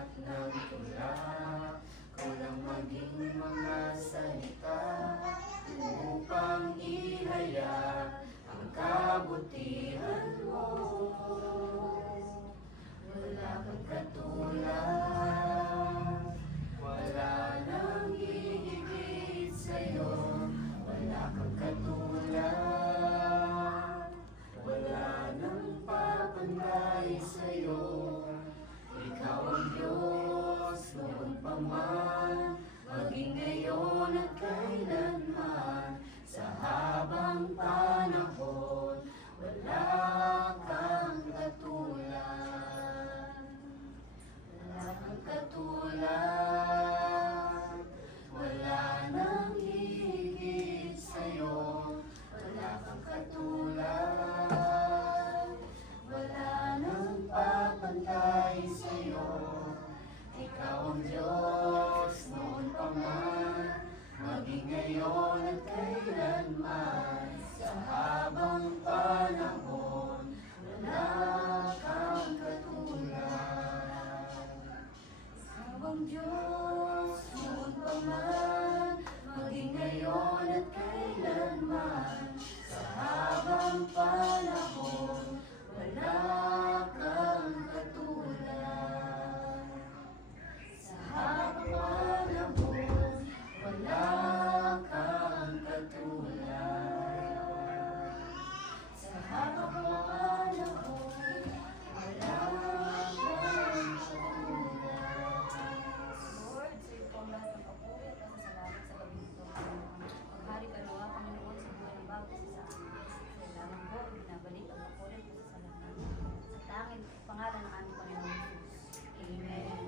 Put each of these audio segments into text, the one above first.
lahat ng tula, kulang maging mga salita upang ihayag ang kabutihan mo. Wala kang katulad, wala nang hihigit sa'yo. Wala kang katulad, wala nang papantay sa'yo. Ikaw ang Diyos noon pa man, maging ngayon at kailanman. Sa habang panahon, wala kang katulad. Wala kang katulad, wala nang higit sa'yo. Wala kang katulad, wala nang papantay sa'yo. Ikaw ang Diyos noon pa man, maging ngayon at kailanman. Sa habang panahon, wala kang katulad. Ikaw ang Diyos noon pa man, maging ngayon at kailanman. Sa habang panahon, wala kang katulad. Sa habang panahon, wala kang katulad. Sa habang panahon, wala kang katulad. Lord, sa iyo po ang lahat ng papuri at pasasalamat sa gabing ito. Maghari ka nawa, Panginoon, sa buhay ng bawat isa sa amin. Sa ilangan po, binabalik ang papuri at pasasalamat. Sa tanging pangalan ng aming Panginoon Jesus. Amen.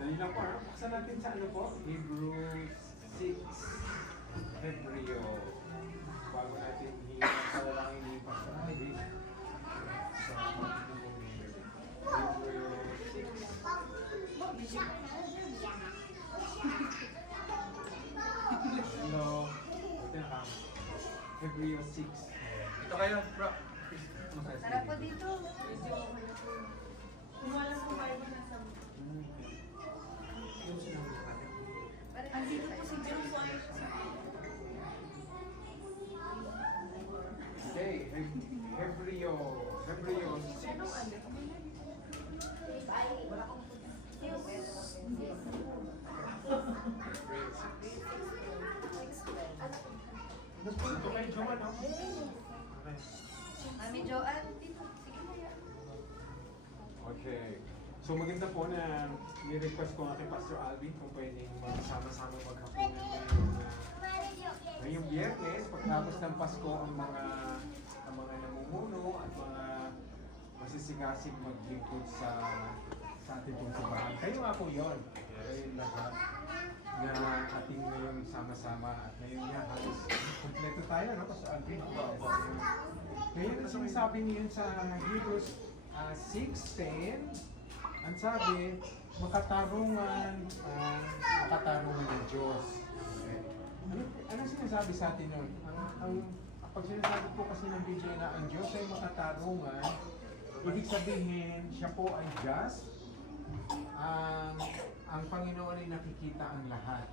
Dali lang po, buksan natin sa ano po? Hebrews 6, Hebreo. Bago natin hihilang ni Pastor Ivy sa Hebreo 6. Hello. Ito na ka. Hebreo 6. Ito kayo, bro. Tara po dito. Medyo Wala sa Bible na sa... andito po si John. Okay, Hebreo 6. Ito kay Joman, no? Okay. Mami Joanne, dito. Sige mo yan. Okay. So maganda po na ni-request ko nga kay Pastor Alvin kung pwedeng magsama-sama maghapunan ngayong Biyernes, pagkatapos ng Pasko, ang mga namumuno at mga masisigasig maglingkod sa ating pong simbahan. Kayo nga po yun. Kayo lahat na ating ngayon sama-sama at ngayon nga halos kompleto tayo, no? Pastor Alvin. Ngayon ang sinasabi niyo sa Hebrews 6:10, ang sabi, makatarungan ng Diyos. Okay. Ano sinasabi sa atin nun? Pag sinasabi po kasi ng Biblia na ang Diyos ay makatarungan, ibig sabihin, siya po ay just. Ang Panginoon ay nakikita ang lahat.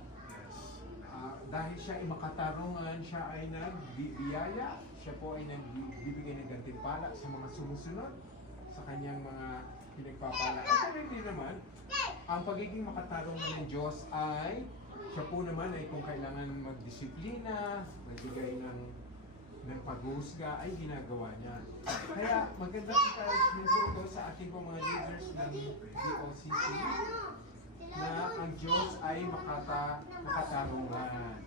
Dahil siya ay makatarungan, siya ay nagbibiyaya, siya po ay nagbibigay ng gantimpala sa mga sumusunod sa kanyang mga pinagpapala. At hindi naman, ang pagiging makatarungan ng Diyos ay, siya po naman ay kung kailangan magdisiplina, magbigay ng paghuhusga, ay ginagawa niya. Kaya magandang encouragement po ito sa ating po mga leaders ng DOCC na ang Diyos ay makatarungan.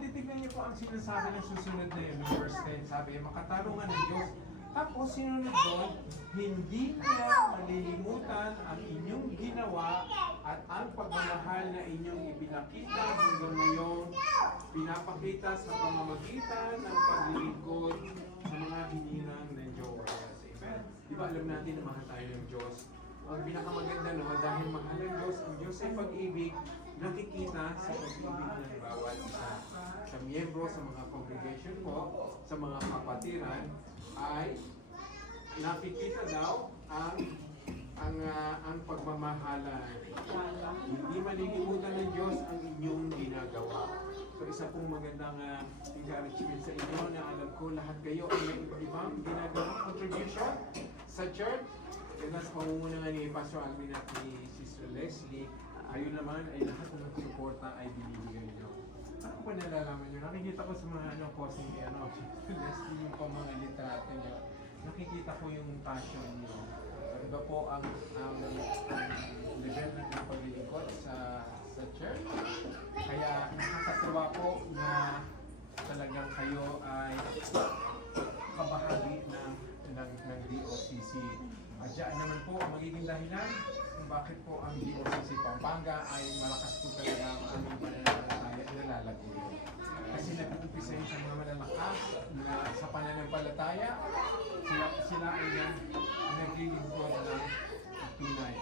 Titignan niyo po ang sinasabi ng susunod na yun, verse 10, sabi, makatarungan ng Diyos. Tapos sinunod doon, hindi niya malilimutan ang inyong ginawa at ang pagmamahal na inyong ipinakita hanggang ngayon, pinapakita sa pamamagitan ng paglilingkod sa mga hininang ng Diyos. Amen. Di ba alam natin na mahal tayo ng Diyos? Ang pinakamaganda naman dahil mahal ng Diyos, ang Diyos ay pag-ibig, nakikita sa pag-ibig ng bawat isa. Sa miyembro, sa mga congregation po, sa mga kapatiran, ay nakikita daw ang ang pagmamahalan. Hindi malilimutan ng Diyos ang inyong ginagawa. So isa pong magandang encouragement sa inyo na alam ko lahat kayo ay may iba-ibang ginagawa contribution sa church. Kaya sa pamumuna ni Pastor Alvin at ni Sister Leslie, kayo naman ay lahat ng suporta ay binibigay nyo. Ano po nalalaman nyo? Nakikita ko sa mga posting ni Sister Leslie yung pang mga litrato nyo. Nakikita ko yung passion nyo. Iba po ang level ng paglilingkod sa church. Kaya nakakatuwa po na talagang kayo ay kabahagi ng DOCC. At diyan naman po ang magiging dahilan kung bakit po ang DOCC Pampanga ay malakas po talaga ang aming pananampalataya na lalago. Kasi nag-uumpisa yun sa mga malalakas na sa pananampalataya, sila ay naglilingkod ng tunay.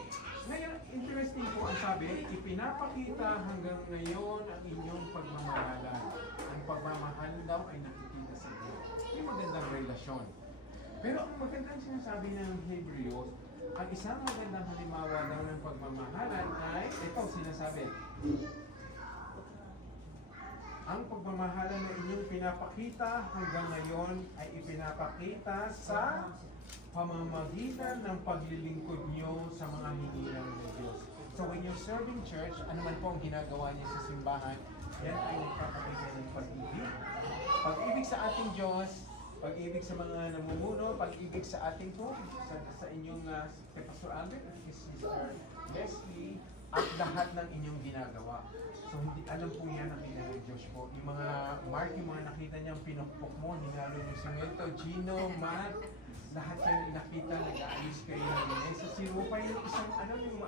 Ngayon, interesting po ang sabi, ipinapakita hanggang ngayon ang inyong pagmamahalan. Ang pagmamahal daw ay nakikita sa inyo. Yung magandang relasyon. Pero ang magandang sinasabi ng Hebrews, ang isang magandang halimbawa daw ng pagmamahalan ay, ito sinasabi, ang pagmamahalan na inyong pinapakita hanggang ngayon ay ipinapakita sa pamamagitan ng paglilingkod nyo sa mga hinilang ng Diyos. So when you're serving church, ano man po ang ginagawa niyo sa simbahan, yan ay nagpapakita ng pag-ibig. Pag-ibig sa ating Diyos, pag-ibig sa mga namumuno, pag-ibig sa ating po, sa inyong kay Pastor Albert at kay Sister Leslie, at lahat ng inyong ginagawa. So hindi alam po yan ang ng Diyos po. Yung mga Mark, yung mga nakita niyang pinukpok mo, hinalo yung simento, Gino, Matt, lahat yan nakita, nag-aayos kayo ng Inesa. Si Rupa yung isang yung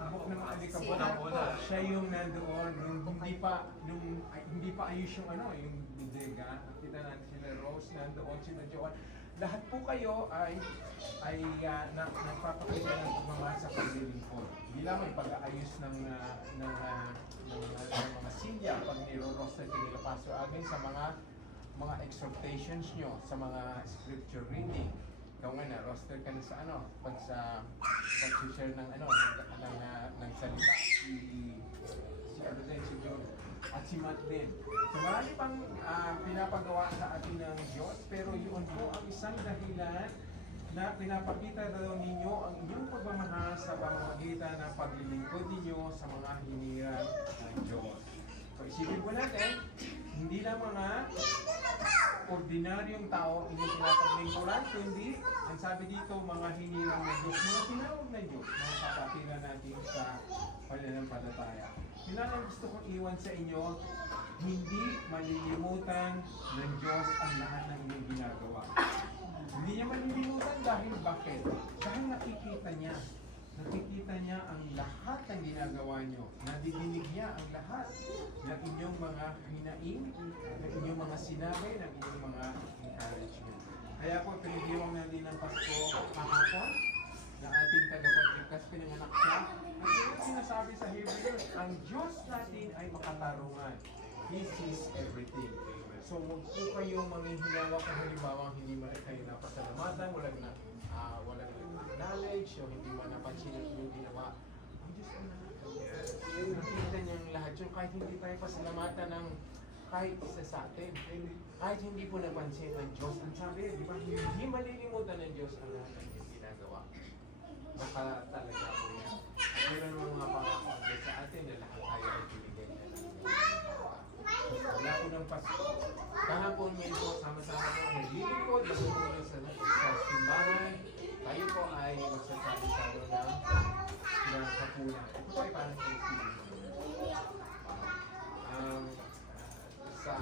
abok ng alikabona. Siya yung nandoon, hindi pa ayos yung yung bodega. Nakita natin sila Rose, nandoon sila Joan. Lahat po kayo ay nagpapakita ng pagmamahal sa paglilingkod. Hindi lamang pag-aayos ng mga silya pag niro-roster kayo nila Pastor Agin sa mga exhortations nyo, sa mga scripture reading. Ikaw nga na, roster ka na sa pag-share ng ng salita. Si John at si Matt din. So marami pang pinapagawa sa atin ng Diyos, pero yun po ang isang dahilan na pinapakita daw ninyo ang inyong pagmamahal sa pamamagitan ng paglilingkod ninyo sa mga hinirang ng Diyos. So isipin po natin, hindi lang mga ordinaryong tao inyong pinapaglingkuran, kundi ang sabi dito, mga hinirang ng Diyos, mga tinawag ng Diyos, mga kapatira natin sa pananampalataya. Yun lang ang gusto kong iwan sa inyo, hindi malilimutan ng Diyos ang lahat ng inyong ginagawa. Hindi niya malilimutan dahil bakit? Dahil nakikita niya. Nakikita niya ang lahat ng ginagawa niyo. Nadidinig niya ang lahat ng inyong mga hinaing, ng inyong mga sinabi, ng inyong mga encouragement. Kaya po, pinag-iwang na din ng Pasko kahapon na ating tagapagligtas, pinanganak siya. At yung sinasabi sa Hebrews, ang Diyos natin ay makatarungan. He sees everything. So, huwag po kayong manghihinawa kung halimbawa hindi man kayo napasalamatan, walang knowledge, o hindi man napansin ang inyong ginawa. Ang Diyos ang nakikita niya ang lahat yun, kahit hindi tayo pasalamatan ng kahit isa sa atin. Kahit hindi po napansin ang Diyos. Ang sabi, di ba, hindi malilimutan ng Diyos ang lahat ng inyong ginagawa. Talaga po yan. At meron mga pangako ang Diyos sa atin na lahat tayo ay binigay na ng wala po ng Pasko. Kahapon ngayon po, sama-sama po naglilingkod, nagulong sa simbahan. Tayo po ay magsasalo-salo ng kapunan. Ito po ay parang Thanksgiving. Sa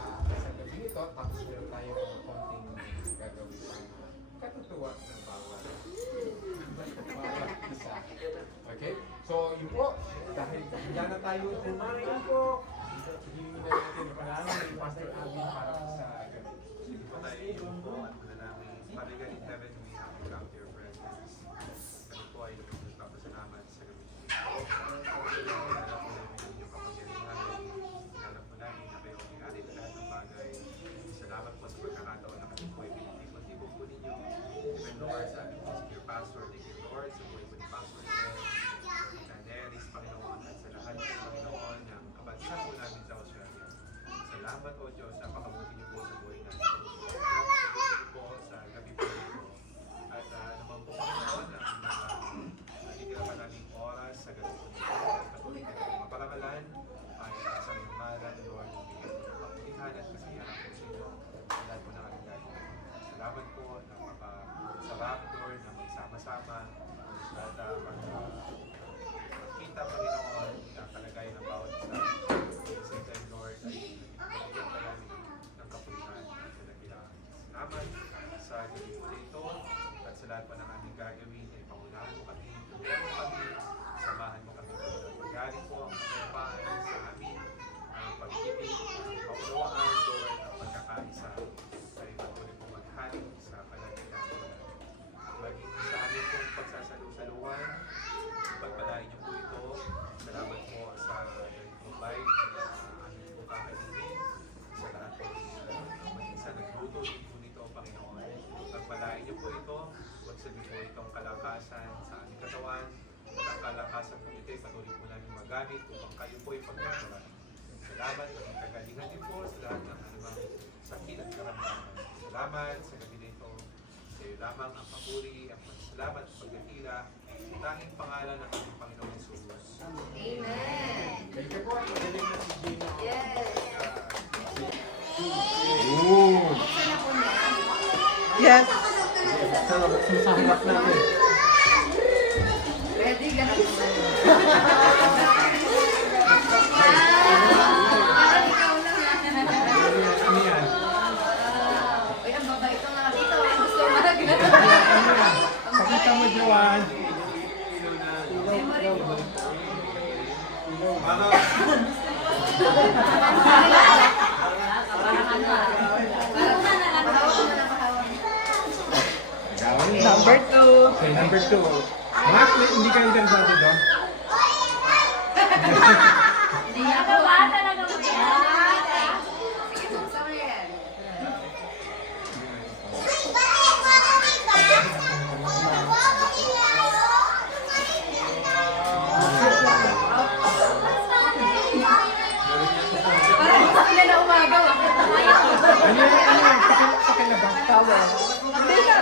gabi nito, tapos meron tayo konting gagawin katutuwa ng bawat isa. Okay? So, yun po. Dahil yan na tayo kumain po. Hindi na natin pangalan ni Pastor Alvin para po sa gabi. Sige po tayo yung po at manalangin. Father God in heaven, we have to come to your presence. Kami po ay nagpapasalamat sa gabi. Hinalap po namin ang inyong kapangyarihan. Hinalap po namin na kayo ang ingari sa lahat ng bagay. Salamat po sa pagkakataon na kami po ay pinipon-tipon po ninyo. Even Lord, sa aming po si Pastor, thank you Lord, sa buhay po ni Pastor. kayo patuloy po namin magamit upang kayo po ay pagkakaroon. Salamat at kagalingan din po sa lahat ng anumang sakit at karamdaman. Salamat sa gabi na ito. Sa iyo lamang ang papuri, ang salamat at pagkakila sa tanging pangalan ng ating Panginoon Jesus. Amen. Thank you po. Magaling na si Gina. Yes. Ooh. Buksan na po niya. Yes. Susambat natin. Ready, ganun. Ano yan? Uy, ang babait ko nakakita. Walang gusto mag. Ano yan? Pakita mo, Joanne. Memory ko. Mga Number 2. Okay, number 2. Mark, hindi ka interesado doon? Hindi ako bata na naman. Sige, buksan mo yan. Parang gusto nila na umagaw. Ano yan? Ano yan? Pakilabang. Towel. Hindi na.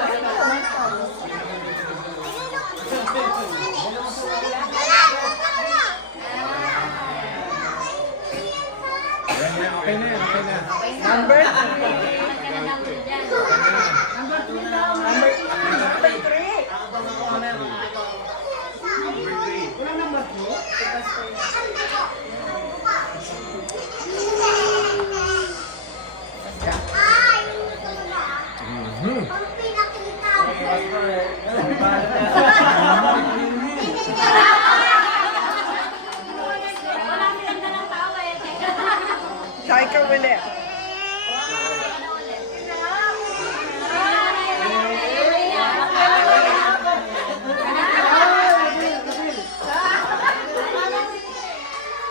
Yan, yan. Okay na yan. Okay na. Number 3. Mhm. Wala pinagda ng tawa eh. Try ka ulit.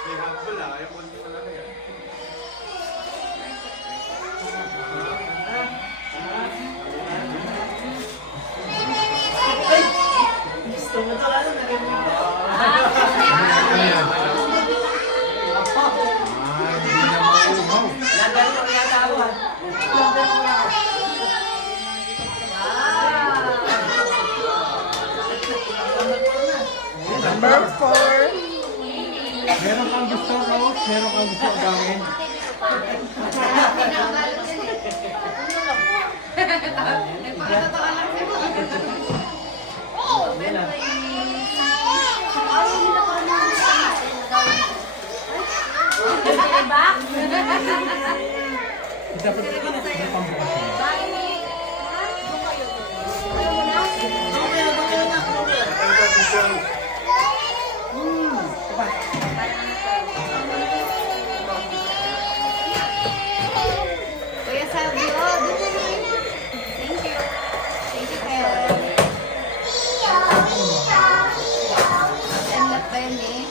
may habol ayaw ko hindi talaga yan. Ano yan? Ah, hindi na mauuhaw. Number 4. Meron kang gusto, Rose? Meron kang gusto gawin? Dapat may pambukas mo. Kuya Sabio, thank you. Thank you, Kel. End up ba yun eh?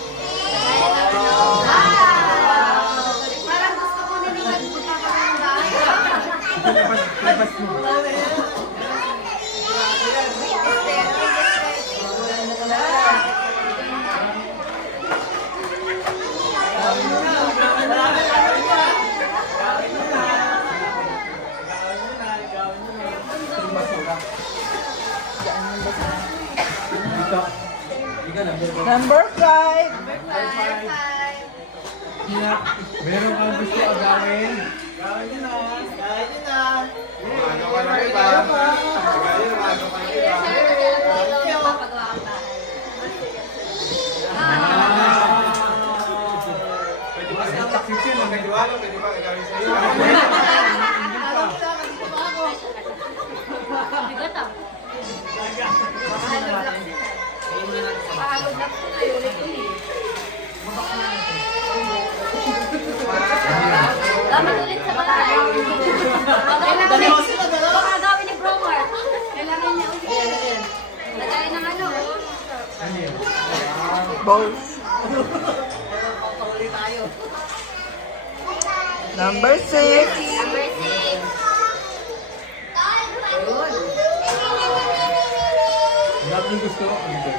Parang gusto ko na naman punta ka ng bahay. Labas mo. Basura. Dito. Number 5. Kaya, meron kang gusto agawin? Ano ka na iba? Sige, ano ka na iba? Pwede ba sa taksisin? Ang nagdiwalo, pwede ba gagawin sa iyo? Bigat ah. Pahalo lang po na yun. Dapat ulit sa bahay. Baka gawin ni Bromar. Kailangan niya ulit. Lagay ng ano. Ano yun? Balls. Number 6. Number 6. Lahat ng gusto, ano yun?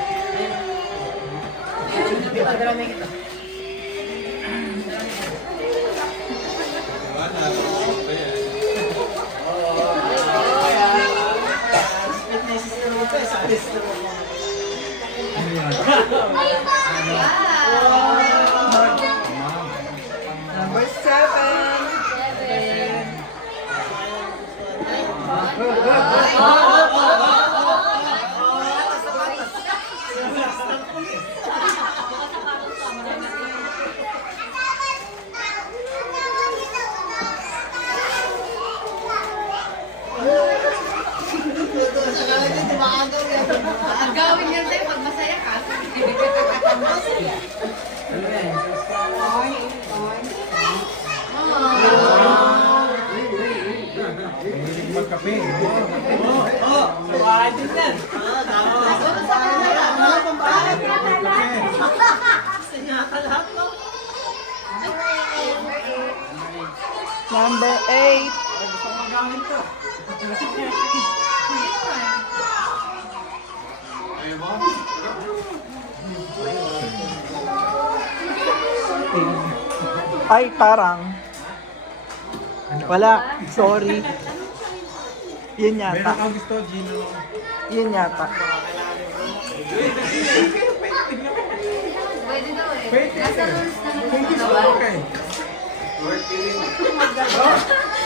Number 7. Ang gawin yan tayo pag masaya ka. Hilig magkape. Number 8. Ay, parang. Wala. Sorry. Yun Meron yata. kang gusto, Gino. Yun yata. Pwede daw eh. Pwede. Nasa rules na Thank you so nagkakawa. much. Oh,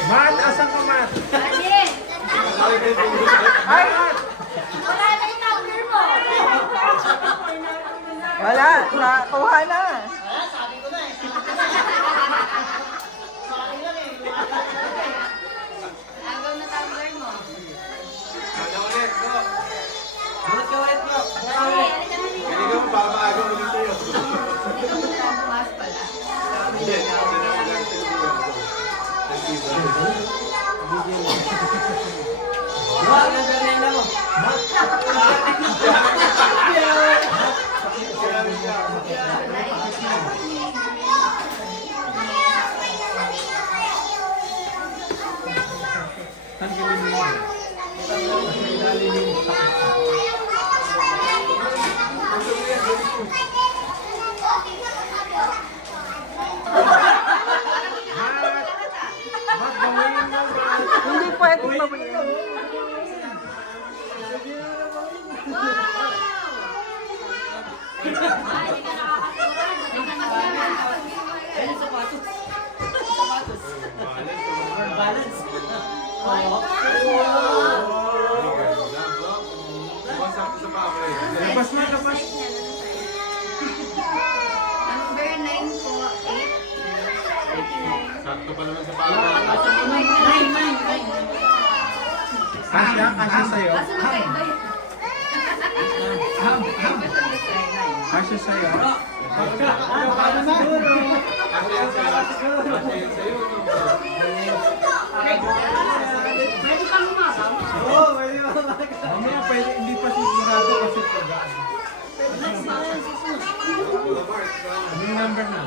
Matt, asan ka, Matt? Ajit! Ay, Matt! Wala na yung number mo! Wala. Nakuha na. Agaw na number mo. Ano ulit, go! Ajit! Hindi ka mababago ulit sa'yo. Hindi ka muna bukas pala. Hindi, hindi na lang siguro. Tanggalin mo yun. Ilalim mo. Matt! Matt, gawin mo, Matt! Hindi pwede mawin. Labas na, labas. Number 9 po, 8. Sakto pa naman sa palawan. Kasya sa'yo. Kaso magkaiba yun. Kasya sa'yo. Kasi yan sa'yo. Kasi yan sa'yo. Mamaya pwede, hindi pa sigurado kasi pag Anong number na?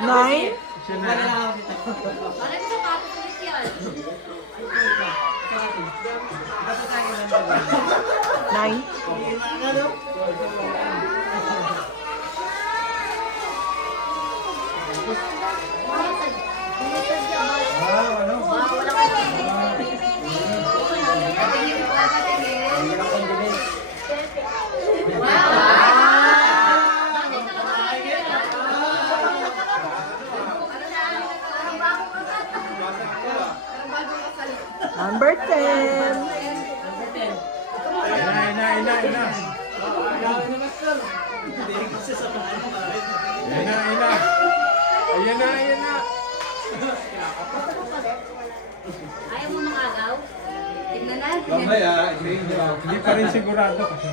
9. Siya na. Parang sapatos ulit yan. 9. Wow, ano? Patingin po, patingin. Number 10. Ina. Ayan na. Ayaw mo makagaw? Tignan natin. Mamaya, Hindi pa rin sigurado kasi.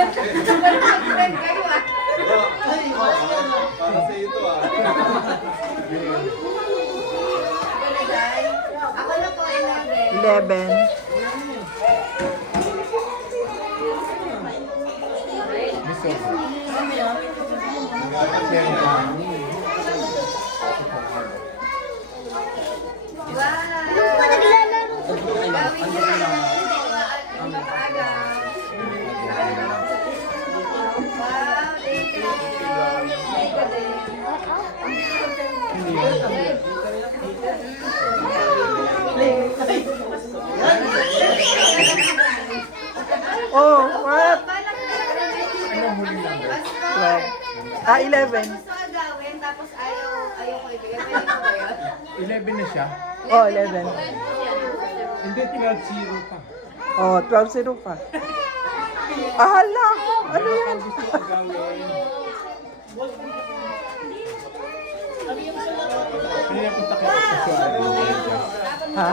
Friend kayo ah. para sa ito ah. Ako na po, 11. 11. Gusto. Wow! Oh, what? Ano ang huling number? 12. Ah, 11. Gusto agawin, tapos ayaw ko ibigay. Pwede ko ba yun? 11 na siya? Oh, 11. Hindi, 12-0 pa. Oh, 12-0 pa. Ah, hala. Ano yan? Ang gusto ko gawin. Kaya punta kayo sa Ha?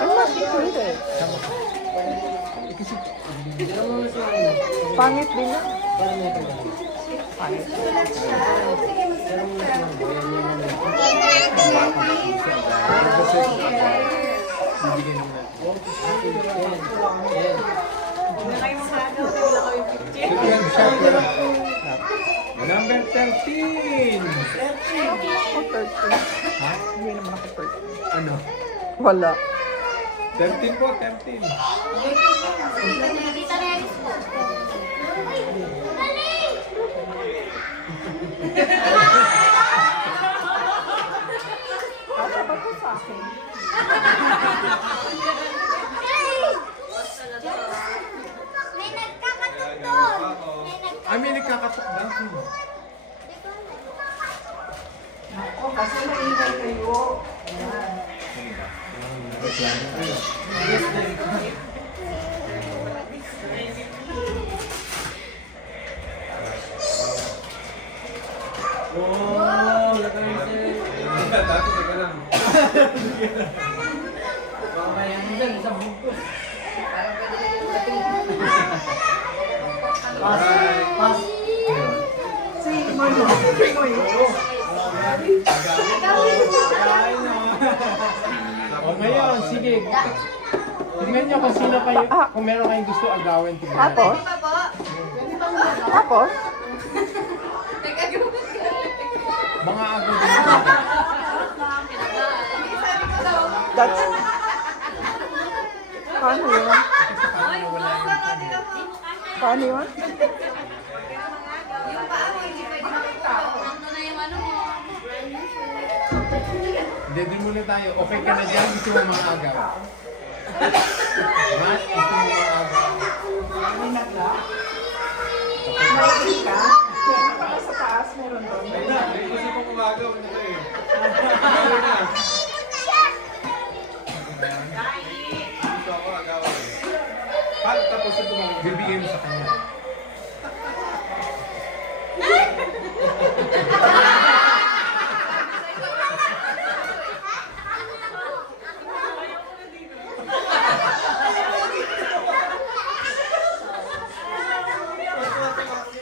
Ano mas pwede? Kasi, Pangit din na. Pangit. bibigyan naman natin. Hindi na kayo magagawa, wala kayo picture. Second shot na lang. Number 13! Ako 13. Ha? Hindi naman ako 13. Ano? Wala. 13 po, 13. Tita Neris po. Kaya ba ito sa akin? May nagkakatutod! Ay, may nagkakatok daw. Ako, kasi maingay kayo. Dati, teka lang. Si Moyo. Si Moyo. O ngayon, sige. Tingnan nyo kung sino kayo, kung meron kayong gusto agawin. tingnan. Tapos? Tapos? Mga agaw din. That's... Paano yun? Paano yun? Ano na yung ano mo? Hindi, din muna tayo. Okay ka na dyan, gusto mo mga agaw. Mat, gusto mo mga agaw. May ka? Sa taas meron doon. Gusto ko kumagaw na kayo. Gusto ako agawan. Paano tapos ito mga Bibigay mo sa kanya.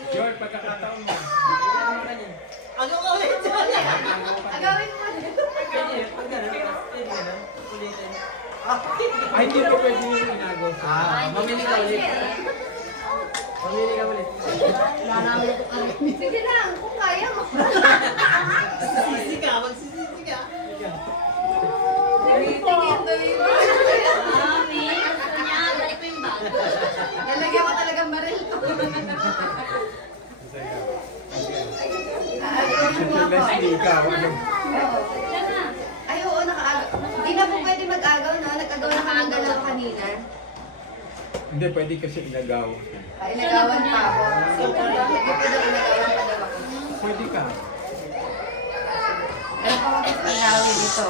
Joy, pagkakataon mo. Agawin mo. Ay, hindi ko pwede yung inagaw sa Mamili ka ulit. Mamili ka ulit. Sige lang, kung kaya mo. Magsisisi ka. Mami, gusto niya, balik mo yung bag. Lalagyan ko talagang baril to. Leslie, ikaw. Ano? Ay, oo, Hindi na po pwede mag-agaw, no? Nag-agaw na kami dalawa kanina. Hindi, pwede kasi inagaw. Ay, nagawan pa ako. Sige po daw, inagawan pa daw ako. Pwede ka. Ano pa ako sa agawin dito?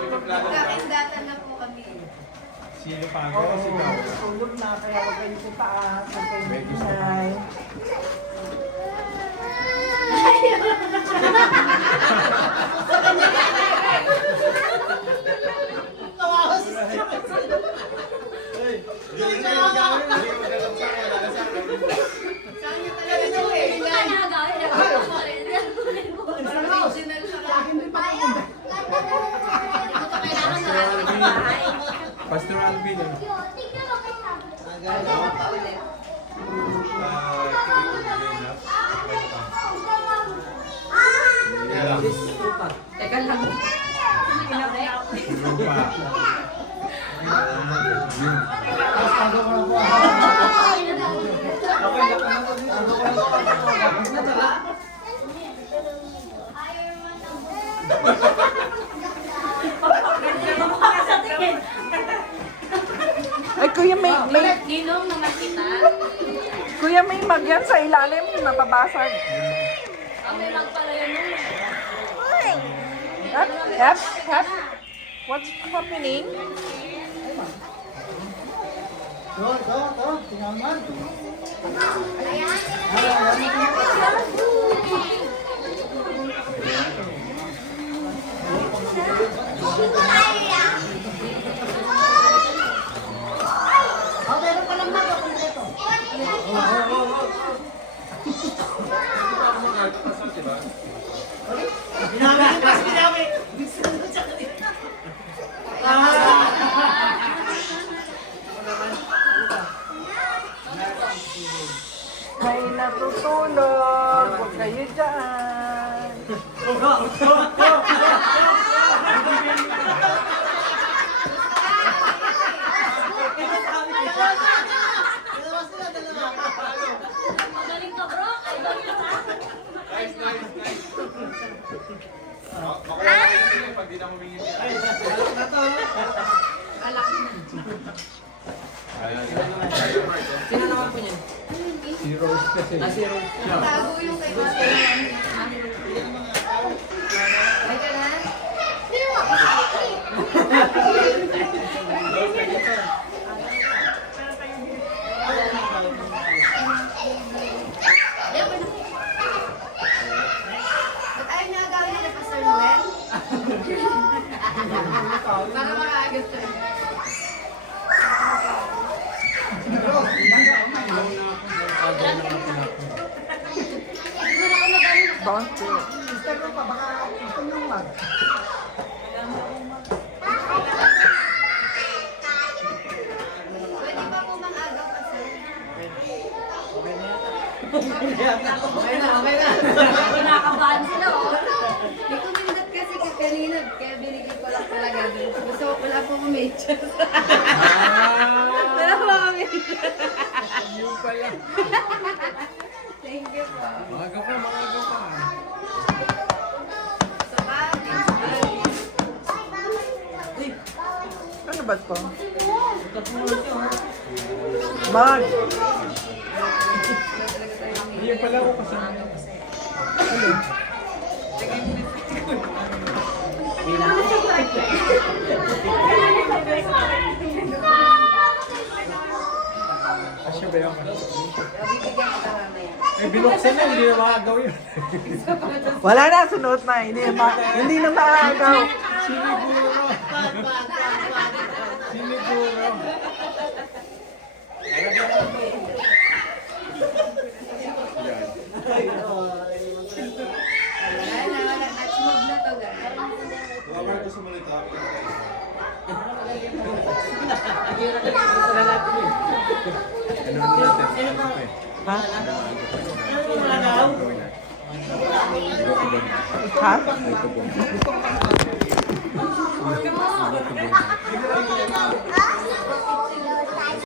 Kakindatan na po kami. Sino pa ako? Ikaw. Tulog na, kaya wag kayo sa taas. Wag kayo May gusto. ingay. Saan niyo talaga ito eh? Emotional sa akin. Kailangan na lang sa bahay. Pastor Alvin. ano? Agawan pa ulit. enough. Ah! Teka lang. Lupa. Ay, kuya, may Ninong naman kita. kuya, may magyan sa ilalim, napabasag. Ang may magpala yun nung. Hep, what's happening? May natutulog, huwag kayo dyan. Magaling ka bro. Nice. Makuha kayo sila pag di na humingi sila. Sino naman po niyan? Si Rose kasi. Si Rose. Tago yung kay Master. Ay ka na? Ayaw niya agawin na Pastor Noel? Para makaagad ka. Don't do it. Pwede ba po mag-agaw, Pastor? Okay na. Kinakabahan sila oh. Hindi ko pindot kasi kanina, kaya binigay ko lang talaga. Gusto ko pala po medyas. Wala po kami. Yung pala. Thank you po. Maaga pa. So, bakit? Ano ba ito? Mag! Yung pala ako kasama. Asya ba yung Bibigyan ko na mamaya. Eh, binuksan na, hindi na makagaw yun. Wala na, sunod na. Hindi na maagaw. Siniguro. Siniguro. Wala. At smooth na to, guys. Baka Mark, gusto mo na ito. Ano natin? Ha? Ha?